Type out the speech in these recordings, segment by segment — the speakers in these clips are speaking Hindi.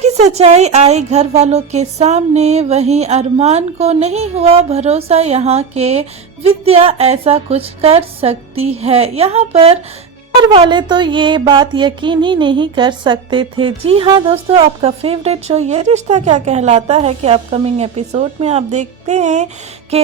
की सच्चाई आई घर वालों के सामने, वहीं अरमान को नहीं हुआ भरोसा यहाँ के विद्या ऐसा कुछ कर सकती है। यहाँ पर घर वाले तो ये बात यकीन ही नहीं कर सकते थे। जी हाँ दोस्तों, आपका फेवरेट शो ये रिश्ता क्या कहलाता है कि अपकमिंग एपिसोड में आप देखते हैं कि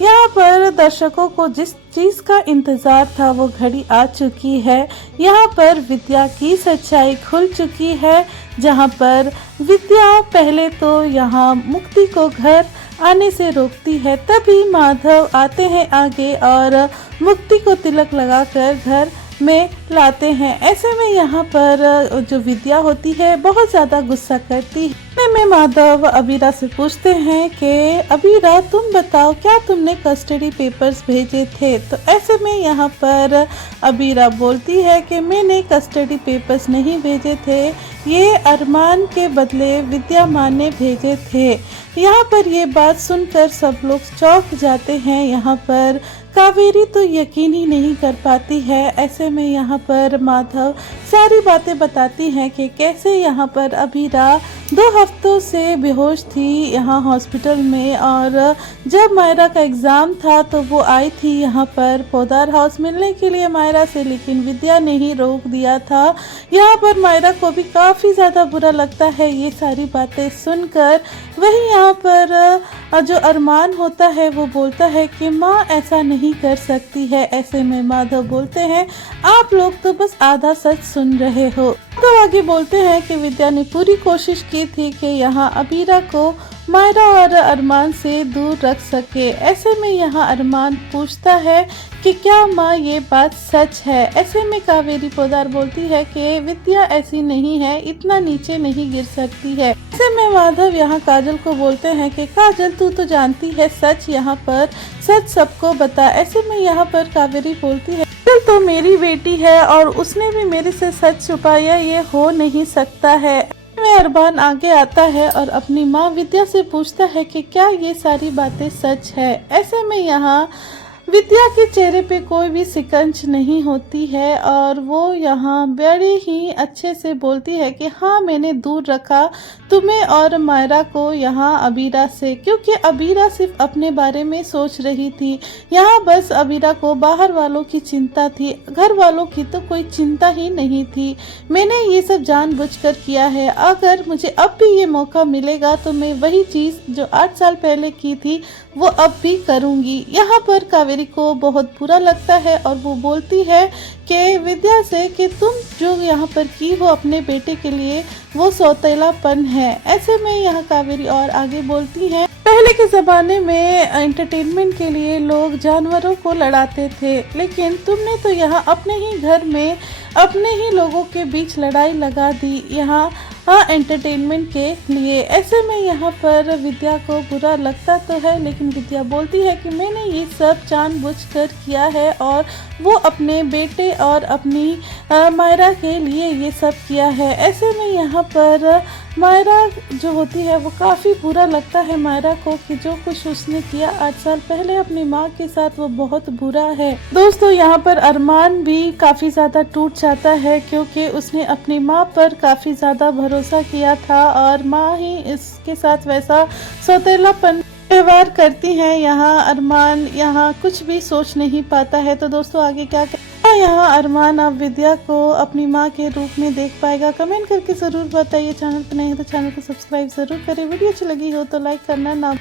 यहाँ पर दर्शकों को जिस चीज़ का इंतज़ार था वो घड़ी आ चुकी है। यहाँ पर विद्या की सच्चाई खुल चुकी है, जहाँ पर विद्या पहले तो यहाँ मुक्ति को घर आने से रोकती है, तभी माधव आते हैं आगे और मुक्ति को तिलक लगाकर घर में लाते हैं। ऐसे में यहाँ पर जो विद्या होती है बहुत ज़्यादा गुस्सा करती है। में माधव अबीरा से पूछते हैं कि अबीरा तुम बताओ क्या तुमने कस्टडी पेपर्स भेजे थे। तो ऐसे में यहाँ पर अबीरा बोलती है कि मैंने कस्टडी पेपर्स नहीं भेजे थे, ये अरमान के बदले विद्या माँ ने भेजे थे। यहाँ पर ये बात सुनकर सब लोग चौंक जाते हैं। यहाँ पर कावेरी तो यकीन ही नहीं कर पाती है। ऐसे में यहाँ पर माधव सारी बातें बताती हैं कि कैसे यहाँ पर अबीरा 2 हफ्तों से बेहोश थी यहाँ हॉस्पिटल में, और जब मायरा का एग्ज़ाम था तो वो आई थी यहाँ पर पोदार हाउस मिलने के लिए मायरा से, लेकिन विद्या ने ही रोक दिया था। यहाँ पर मायरा को भी काफ़ी ज़्यादा बुरा लगता है ये सारी बातें सुनकर। वहीं यहाँ पर जो अरमान होता है वो बोलता है कि माँ ऐसा नहीं कर सकती है। ऐसे में माधव बोलते हैं आप लोग तो बस आधा सच सुन रहे हो। तो आगे बोलते हैं कि विद्या ने पूरी कोशिश की थी कि यहाँ अबीरा को मायरा और अरमान से दूर रख सके। ऐसे में यहाँ अरमान पूछता है कि क्या माँ ये बात सच है। ऐसे में कावेरी पोदार बोलती है कि विद्या ऐसी नहीं है, इतना नीचे नहीं गिर सकती है। ऐसे में माधव यहाँ काजल को बोलते हैं कि काजल तू तो जानती है सच, यहाँ पर सच सबको बता। ऐसे में यहाँ पर कावेरी बोलती है तो मेरी बेटी है और उसने भी मेरे से सच छुपाया, ये हो नहीं सकता है। में अरमान आगे आता है और अपनी माँ विद्या से पूछता है कि क्या ये सारी बातें सच है। ऐसे में यहाँ विद्या के चेहरे पे कोई भी सिकंज नहीं होती है और वो यहाँ बड़े ही अच्छे से बोलती है कि हाँ मैंने दूर रखा तुम्हें और मायरा को यहाँ अबीरा से, क्योंकि अबीरा सिर्फ अपने बारे में सोच रही थी। यहाँ बस अबीरा को बाहर वालों की चिंता थी, घर वालों की तो कोई चिंता ही नहीं थी। मैंने ये सब जानबूझकर किया है। अगर मुझे अब भी ये मौका मिलेगा तो मैं वही चीज़ जो 8 साल पहले की थी वो अब भी करूँगी। यहाँ पर कावेरी को बहुत बुरा लगता है और वो बोलती है कि विद्या से कि तुम जो यहाँ पर की हो अपने बेटे के लिए वो सौतेलापन है। ऐसे में यहाँ कावेरी और आगे बोलती है पहले के ज़माने में एंटरटेनमेंट के लिए लोग जानवरों को लड़ाते थे, लेकिन तुमने तो यहाँ अपने ही घर में अपने ही लोगों के बीच लड़ाई लगा दी यहाँ एंटरटेनमेंट के लिए। ऐसे में यहाँ पर विद्या को बुरा लगता तो है, लेकिन विद्या बोलती है कि मैंने ये सब जानबूझकर किया है और वो अपने बेटे और अपनी मायरा के लिए ये सब किया है। ऐसे में यहाँ पर मायरा जो होती है वो काफ़ी बुरा लगता है मायरा को कि जो कुछ उसने किया 8 साल पहले अपनी माँ के साथ वो बहुत बुरा है। दोस्तों यहाँ पर अरमान भी काफ़ी ज़्यादा टूट जाता है, क्योंकि उसने अपनी माँ पर काफ़ी ज़्यादा भरोसा किया था और माँ ही इसके साथ वैसा सौतेलापन व्यवहार करती हैं। यहाँ अरमान यहाँ कुछ भी सोच नहीं पाता है। तो दोस्तों आगे क्या यहाँ अरमान अब विद्या को अपनी माँ के रूप में देख पाएगा, कमेंट करके ज़रूर बताइए। चैनल पर नहीं है तो चैनल को सब्सक्राइब ज़रूर करें। वीडियो अच्छी लगी हो तो लाइक करना ना